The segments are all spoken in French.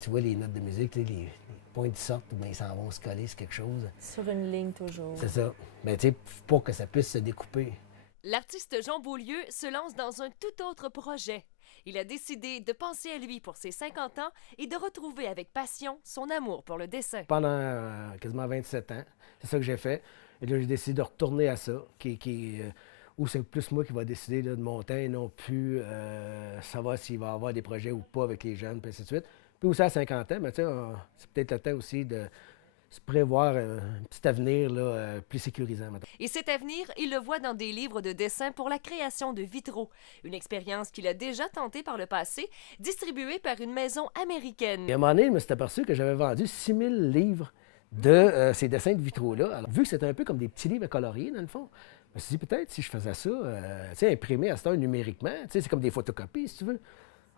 Tu vois les notes de musique, les points qui sortent, ben, ils s'en vont se coller sur quelque chose. Sur une ligne toujours. C'est ça. Mais tu sais, pour que ça puisse se découper. L'artiste Jean Beaulieu se lance dans un tout autre projet. Il a décidé de penser à lui pour ses 50 ans et de retrouver avec passion son amour pour le dessin. Pendant quasiment 27 ans, c'est ça que j'ai fait. Et là, j'ai décidé de retourner à ça, où c'est plus moi qui va décider là, de monter et non plus savoir s'il va y avoir des projets ou pas avec les jeunes, puis ainsi de suite. Puis aussi à 50 ans, mais tu sais, c'est peut-être le temps aussi de se prévoir un petit avenir là, plus sécurisant. Maintenant. Et cet avenir, il le voit dans des livres de dessin pour la création de vitraux. Une expérience qu'il a déjà tentée par le passé, distribuée par une maison américaine. Et à un moment donné, je me suis aperçu que j'avais vendu 6000 livres de ces dessins de vitraux-là. Alors, vu que c'était un peu comme des petits livres à colorier, dans le fond, je me suis dit peut-être si je faisais ça, tu sais, imprimé à cette heure numériquement, tu sais, c'est comme des photocopies, si tu veux.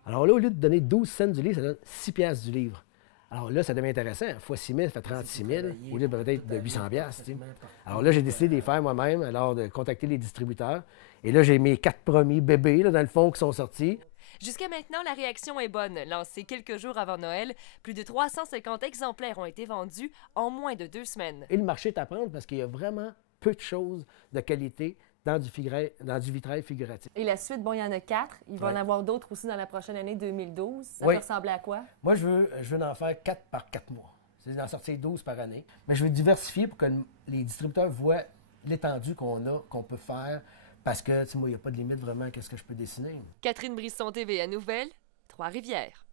Alors là, au lieu de donner 12 cents du livre, ça donne 6 piastres du livre. Alors là, ça devient intéressant. Fois 6 000, ça fait 36 000, au lieu peut-être de 800 piastres. Tu sais. Alors là, j'ai décidé de les faire moi-même, alors de contacter les distributeurs. Et là, j'ai mes 4 premiers bébés, là, dans le fond, qui sont sortis. Jusqu'à maintenant, la réaction est bonne. Lancé quelques jours avant Noël, plus de 350 exemplaires ont été vendus en moins de 2 semaines. Et le marché est à prendre parce qu'il y a vraiment peu de choses de qualité dans du vitrail figuratif. Et la suite, bon, il y en a 4. Il va Ouais. en avoir d'autres aussi dans la prochaine année 2012. Ça Oui. peut ressembler à quoi? Moi, je veux en faire 4 par 4 mois. C'est d'en sortir 12 par année. Mais je veux diversifier pour que les distributeurs voient l'étendue qu'on a, qu'on peut faire. Parce que, tu sais, moi, il n'y a pas de limite vraiment à ce que je peux dessiner. Catherine Brisson, TVA Nouvelles, Trois-Rivières.